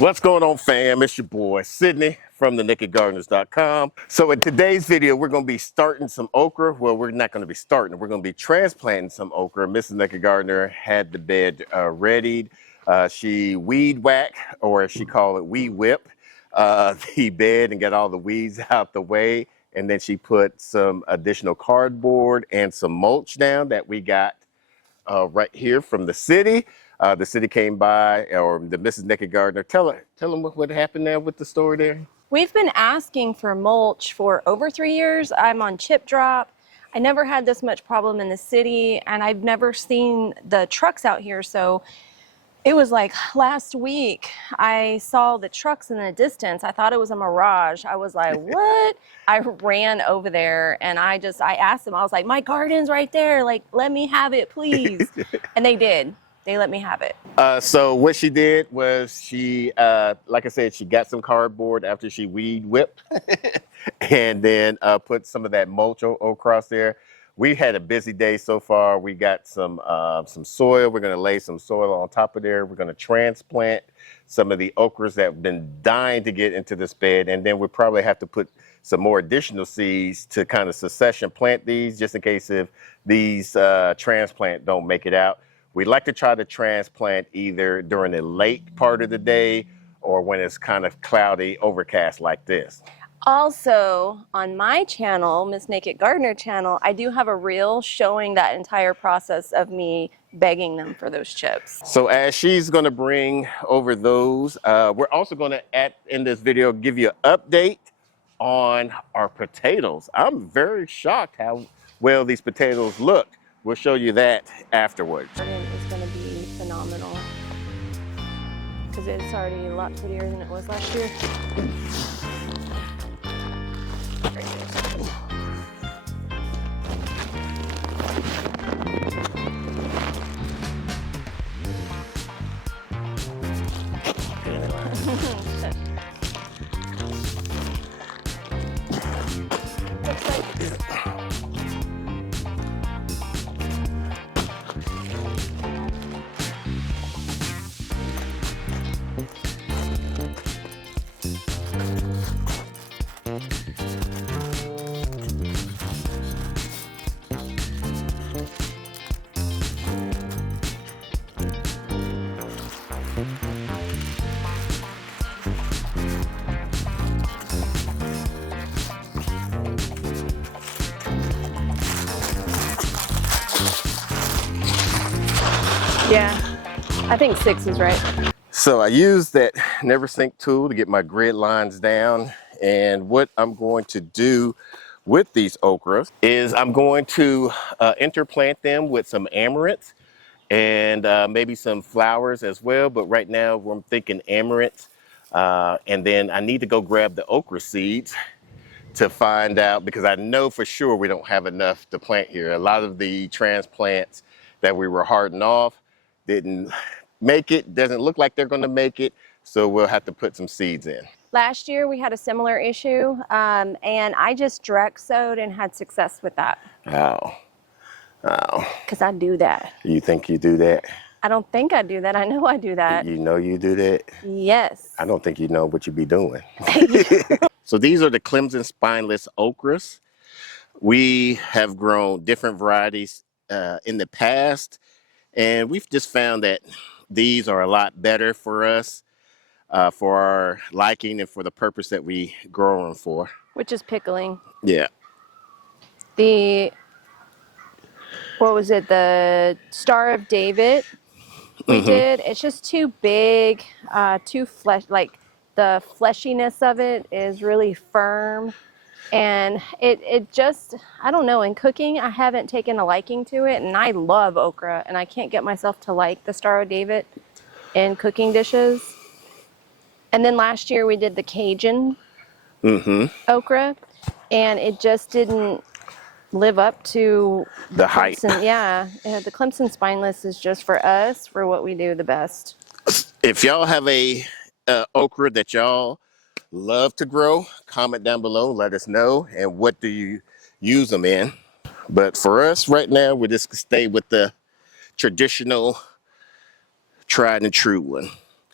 What's going on, fam? It's your boy Sydney from thenakedgardeners.com. So in today's video, we're going to be starting some okra. Well, we're not going to be starting. We're going to be transplanting some okra. Mrs. Naked Gardener had the bed readied. She weed whack, or as she called it, weed whip, the bed and get all the weeds out the way. And then she put some additional cardboard and some mulch down that we got right here from the city. The city came by, or the Mrs. Naked Gardener. Tell them what happened there with the store there. We've been asking for mulch for over 3 years. I'm on chip drop. I never had this much problem in the city, and I've never seen the trucks out here. So it was like last week, I saw the trucks in the distance. I thought it was a mirage. I was like, what? I ran over there and I asked them, I was like, my garden's right there. Like, let me have it, please. And they did. They let me have it. So what she did was she, like I said, she got some cardboard after she weed whipped and then put some of that mulch across there. We had a busy day so far. We got some soil. We're going to lay some soil on top of there. We're going to transplant some of the okras that have been dying to get into this bed. And then we'll probably have to put some more additional seeds to kind of succession plant these, just in case if these transplant don't make it out. We like to try to transplant either during the late part of the day or when it's kind of cloudy, overcast like this. Also, on my channel, Miss Naked Gardener channel, I do have a reel showing that entire process of me begging them for those chips. So as she's going to bring over those, we're also going to, in this video, give you an update on our potatoes. I'm very shocked how well these potatoes look. We'll show you that afterwards. It's going to be phenomenal because it's already a lot prettier than it was last year. Yeah, I think 6 is right. So I used that Never Sink tool to get my grid lines down. And what I'm going to do with these okras is I'm going to interplant them with some amaranth and maybe some flowers as well. But right now I'm thinking amaranth. And then I need to go grab the okra seeds to find out, because I know for sure we don't have enough to plant here. A lot of the transplants that we were hardening off didn't make it. Doesn't look like they're going to make it. So we'll have to put some seeds in. Last year we had a similar issue, and I just direct sowed and had success with that. Oh. Because I do that. You think you do that? I don't think I do that. I know I do that. You know you do that? Yes. I don't think you know what you be doing. So these are the Clemson spineless okras. We have grown different varieties in the past, and we've just found that these are a lot better for us, for our liking and for the purpose that we grow them for. Which is pickling. Yeah. What was it? The Star of David we did. It's just too big, too like the fleshiness of it is really firm. And it just, I don't know, in cooking, I haven't taken a liking to it. And I love okra, and I can't get myself to like the Star of David in cooking dishes. And then last year we did the Cajun okra, and it just didn't live up to the hype. Yeah, the Clemson spineless is just for us, for what we do the best. If y'all have a okra that y'all love to grow, comment down below, let us know, and what do you use them in. But for us right now, we just stay with the traditional tried and true one.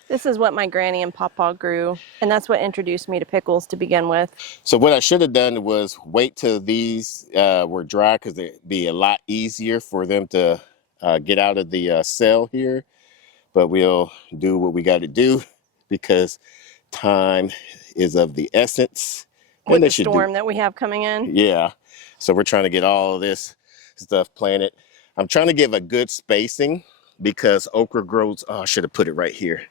This is what my granny and papa grew, and that's what introduced me to pickles to begin with. So what I should have done was wait till these were dry, because it'd be a lot easier for them to get out of the cell here. But we'll do what we got to do because time is of the essence. With And they the should do, storm that we have coming in. yeah. So we're trying to get all of this stuff planted. I'm trying to give a good spacing because okra grows, oh, I should have put it right here,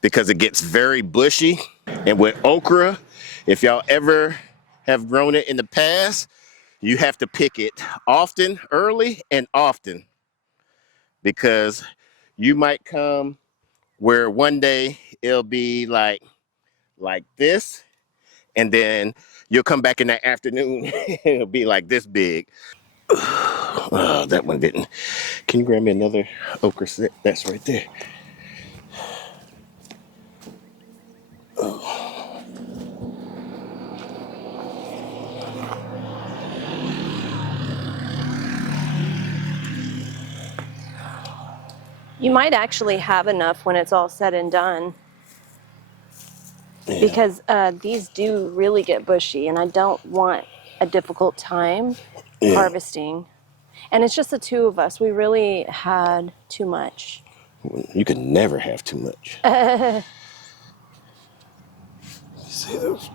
because it gets very bushy. And with okra, if y'all ever have grown it in the past, you have to pick it often, early and often, because you might come where one day it'll be like this, and then you'll come back in the afternoon, it'll be like this big. Oh, that one didn't. Can you grab me another okra set? That's right there. You might actually have enough when it's all said and done. Yeah. Because these do really get bushy, and I don't want a difficult time harvesting. And it's just the two of us. We really had too much. You can never have too much. See those?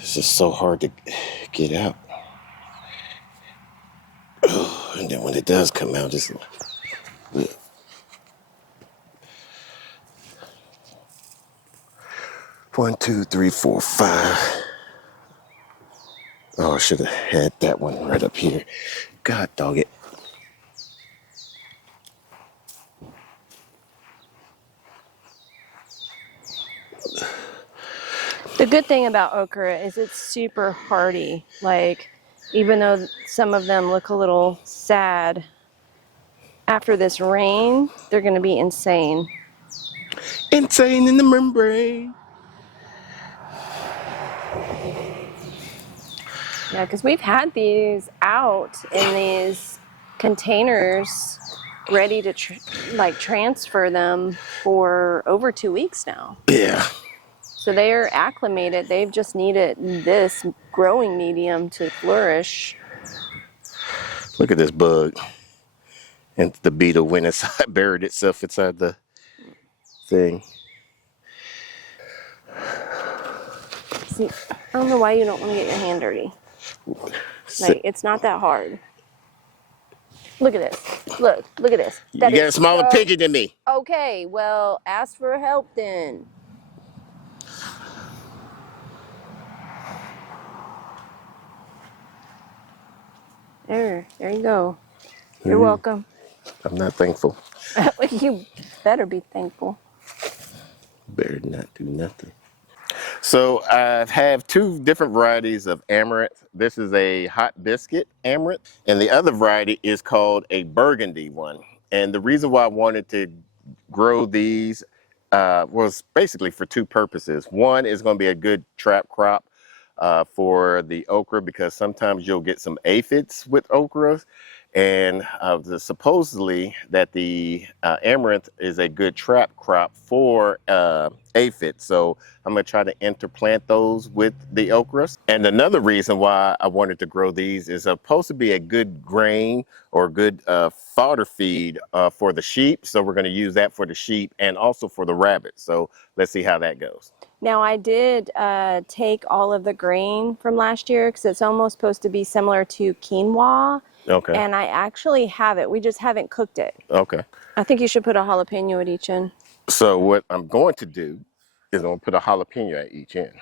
It's just so hard to get out. Oh, and then when it does come out, it's like, 1, 2, 3, 4, 5. Oh, I should have had that one right up here. God dog it. The good thing about okra is it's super hardy. Like, even though some of them look a little sad, after this rain, they're going to be insane. Insane in the membrane. Yeah, because we've had these out in these containers ready to transfer them for over 2 weeks now. Yeah. So they are acclimated. They've just needed this growing medium to flourish. Look at this bug. And the beetle went inside, buried itself inside the thing. See, I don't know why you don't want to get your hand dirty. Like, it's not that hard. Look at this. Look at this. You got a smaller piggy than me. Okay, well, ask for help then. There you go. You're welcome. I'm not thankful. You better be thankful. Better not do nothing. So I have 2 different varieties of amaranth. This is a hot biscuit amaranth, and the other variety is called a burgundy one. And the reason why I wanted to grow these was basically for 2 purposes. One is going to be a good trap crop for the okra, because sometimes you'll get some aphids with okras, and supposedly that the amaranth is a good trap crop for aphids. So I'm going to try to interplant those with the okras. And another reason why I wanted to grow these is supposed to be a good grain or good fodder feed for the sheep. So we're going to use that for the sheep and also for the rabbits. So let's see how that goes. Now, I did take all of the grain from last year because it's almost supposed to be similar to quinoa. Okay. And I actually have it. We just haven't cooked it. Okay. I think you should put a jalapeno at each end. So what I'm going to do is I'm going to put a jalapeno at each end.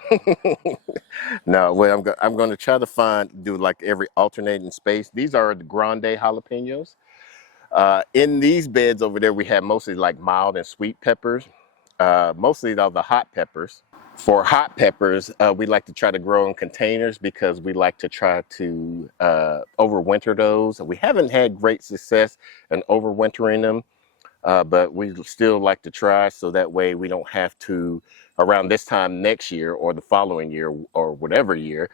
No, what I'm going to try to do like every alternating space. These are the grande jalapenos. In these beds over there, we have mostly like mild and sweet peppers. Mostly the hot peppers. For hot peppers, we like to try to grow in containers because we like to try to overwinter those. We haven't had great success in overwintering them, but we still like to try, so that way we don't have to, around this time next year or the following year or whatever year,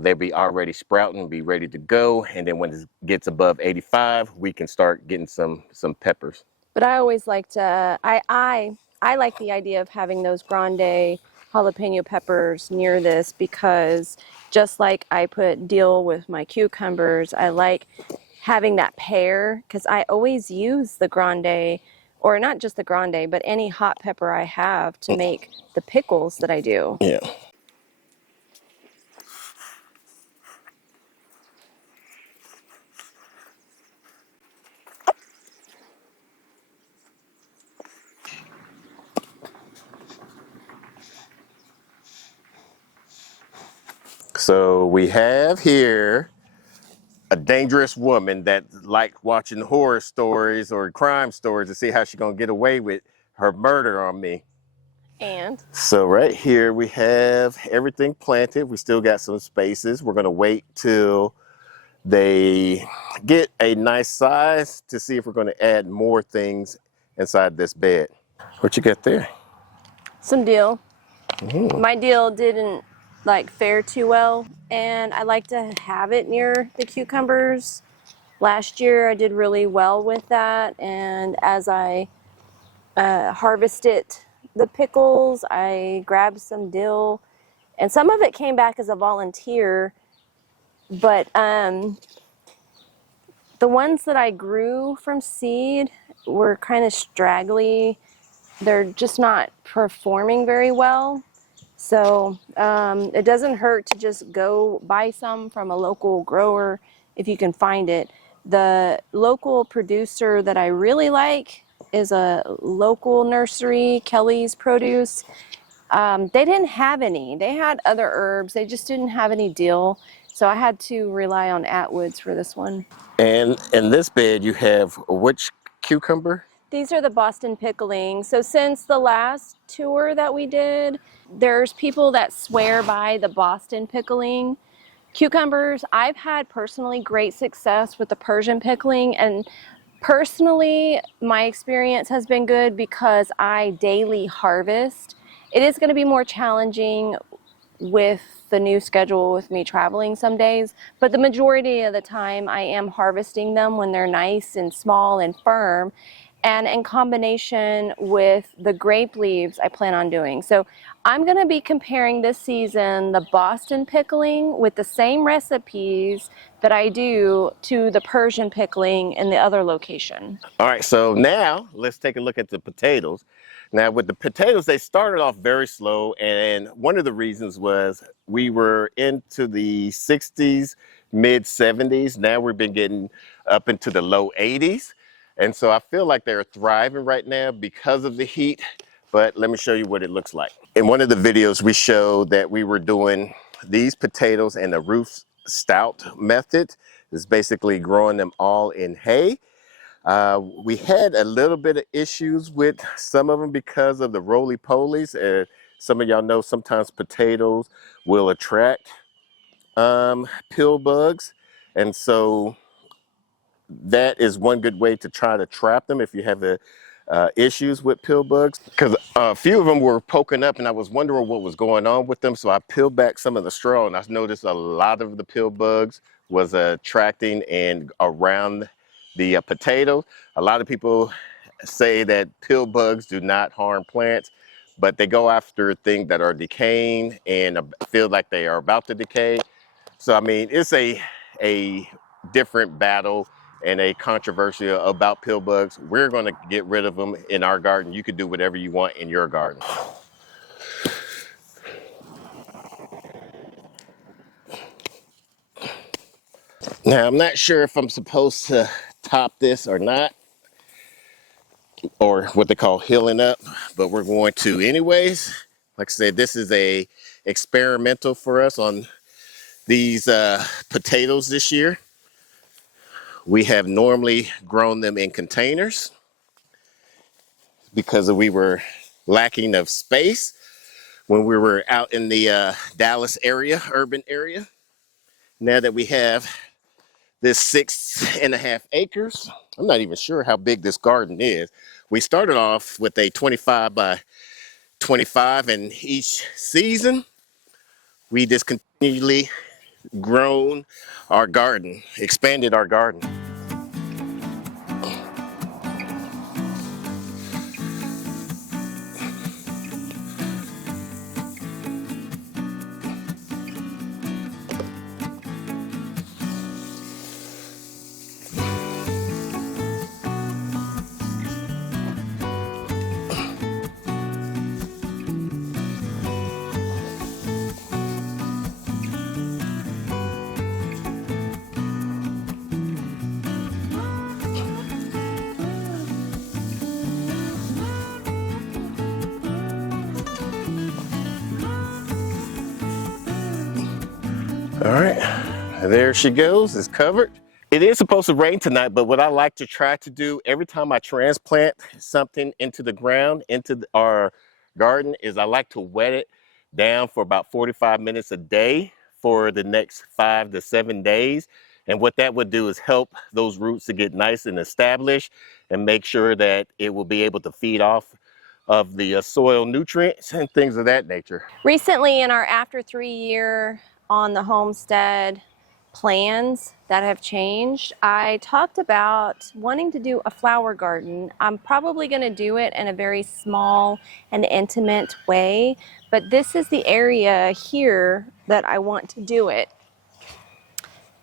they'll be already sprouting, be ready to go. And then when it gets above 85, we can start getting some peppers. But I always like to, I like the idea of having those grande jalapeno peppers near this, because just like I put dill with my cucumbers, I like having that pair, because I always use the grande, or not just the grande, but any hot pepper I have to make the pickles that I do. Yeah. So we have here a dangerous woman that like watching horror stories or crime stories to see how she's gonna get away with her murder on me. And So right here we have everything planted. We still got some spaces. We're gonna wait till they get a nice size to see if we're gonna add more things inside this bed. What you got there? some dill. Mm. My dill didn't like fare too well, and I like to have it near the cucumbers. Last year I did really well with that, and as I harvested the pickles, I grabbed some dill, and some of it came back as a volunteer, but the ones that I grew from seed were kind of straggly. They're just not performing very well. So it doesn't hurt to just go buy some from a local grower if you can find it. The local producer that I really like is a local nursery, Kelly's Produce. They didn't have any. They had other herbs. They just didn't have any dill. So I had to rely on Atwood's for this one. And in this bed you have which cucumber? These are the Boston pickling. So since the last tour that we did, there's people that swear by the Boston pickling cucumbers. I've had personally great success with the Persian pickling, and personally my experience has been good because I daily harvest. It is going to be more challenging with the new schedule with me traveling some days, but the majority of the time I am harvesting them when they're nice and small and firm, and in combination with the grape leaves I plan on doing. So I'm going to be comparing this season the Boston pickling with the same recipes that I do to the Persian pickling in the other location. All right, so now let's take a look at the potatoes. Now with the potatoes, they started off very slow, and one of the reasons was we were into the 60s, mid 70s. Now we've been getting up into the low 80s. And so I feel like they're thriving right now because of the heat, but let me show you what it looks like. In one of the videos, we showed that we were doing these potatoes in the roof stout method. It's basically growing them all in hay. We had a little bit of issues with some of them because of the roly-polies. Some of y'all know sometimes potatoes will attract pill bugs. And so that is one good way to try to trap them if you have issues with pill bugs. Because a few of them were poking up and I was wondering what was going on with them. So I peeled back some of the straw and I noticed a lot of the pill bugs was attracting and around the potato. A lot of people say that pill bugs do not harm plants, but they go after things that are decaying and feel like they are about to decay. So I mean, it's a different battle and a controversy about pill bugs. We're going to get rid of them in our garden. You can do whatever you want in your garden. Now, I'm not sure if I'm supposed to top this or not, or what they call healing up, but we're going to anyways. Like I said, this is a experimental for us on these potatoes this year. We have normally grown them in containers because we were lacking of space when we were out in the Dallas area, urban area. Now that we have this 6.5 acres, I'm not even sure how big this garden is. We started off with a 25 by 25, and each season we just continually grown our garden, expanded our garden. All right, there she goes, it's covered. It is supposed to rain tonight, but what I like to try to do every time I transplant something into the ground, into our garden, is I like to wet it down for about 45 minutes a day for the next 5 to 7 days. And what that would do is help those roots to get nice and established and make sure that it will be able to feed off of the soil nutrients and things of that nature. Recently, in our after 3-year on the homestead plans that have changed, I talked about wanting to do a flower garden. I'm probably going to do it in a very small and intimate way, but this is the area here that I want to do it.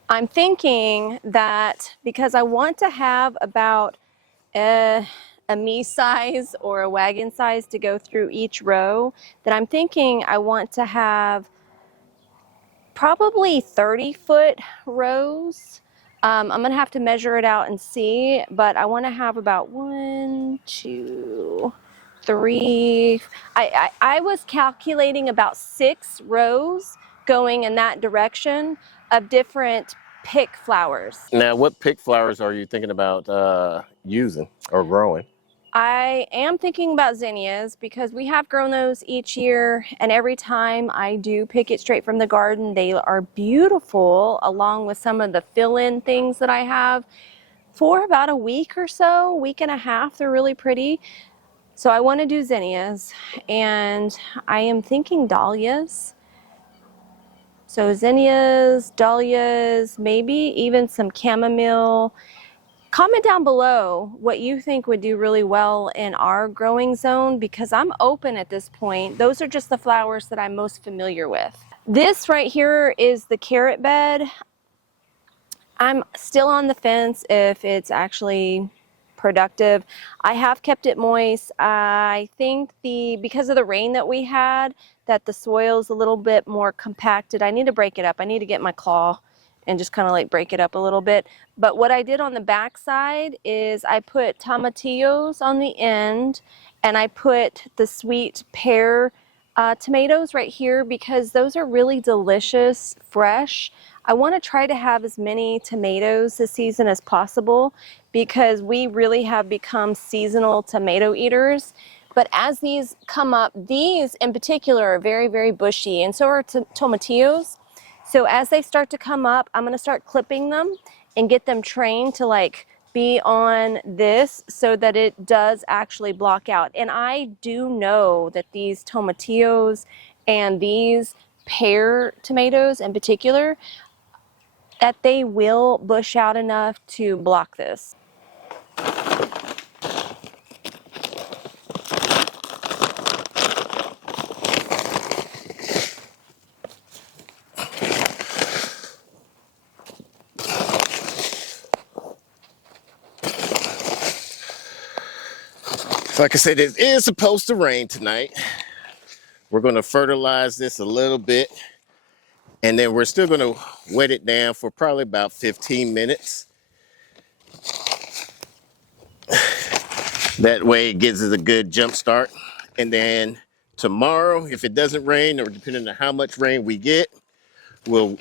I'm thinking that because I want to have about a me size or a wagon size to go through each row, that I'm thinking I want to have probably 30-foot rows. I'm gonna have to measure it out and see, but I want to have about 1, 2, 3. I was calculating about 6 rows going in that direction of different pick flowers. Now, what pick flowers are you thinking about using or growing? I am thinking about zinnias because we have grown those each year, and every time I do pick it straight from the garden, they are beautiful along with some of the fill-in things that I have for about a week or so, week and a half. They're really pretty. So I want to do zinnias, and I am thinking dahlias. So zinnias, dahlias, maybe even some chamomile. Comment down below what you think would do really well in our growing zone, because I'm open at this point. Those are just the flowers that I'm most familiar with. This right here is the carrot bed. I'm still on the fence if it's actually productive. I have kept it moist. I think because of the rain that we had, that the soil's a little bit more compacted. I need to break it up. I need to get my claw and just kind of like break it up a little bit. But what I did on the back side is I put tomatillos on the end, and I put the sweet pear tomatoes right here because those are really delicious, fresh. I want to try to have as many tomatoes this season as possible because we really have become seasonal tomato eaters. But as these come up, these in particular are very, very bushy, and so are tomatillos. So as they start to come up, I'm going to start clipping them and get them trained to like be on this so that it does actually block out. And I do know that these tomatillos and these pear tomatoes in particular, that they will bush out enough to block this. Like I said, it is supposed to rain tonight. We're going to fertilize this a little bit, and then we're still going to wet it down for probably about 15 minutes. That way it gives us a good jump start. And then tomorrow, if it doesn't rain, or depending on how much rain we get, we'll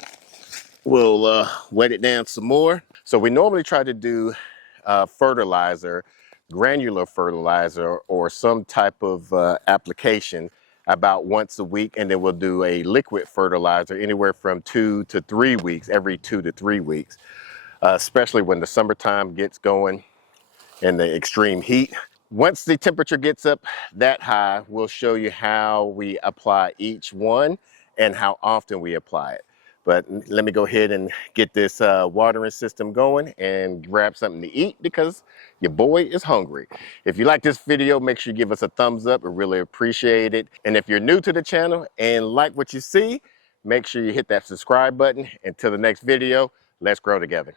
wet it down some more. So we normally try to do fertilizer, granular fertilizer, or some type of application about once a week, and then we'll do a liquid fertilizer anywhere from 2 to 3 weeks, every 2 to 3 weeks, especially when the summertime gets going and the extreme heat. Once the temperature gets up that high, we'll show you how we apply each one and how often we apply it. But let me go ahead and get this watering system going and grab something to eat because your boy is hungry. If you like this video, make sure you give us a thumbs up. We really appreciate it. And if you're new to the channel and like what you see, make sure you hit that subscribe button. Until the next video, let's grow together.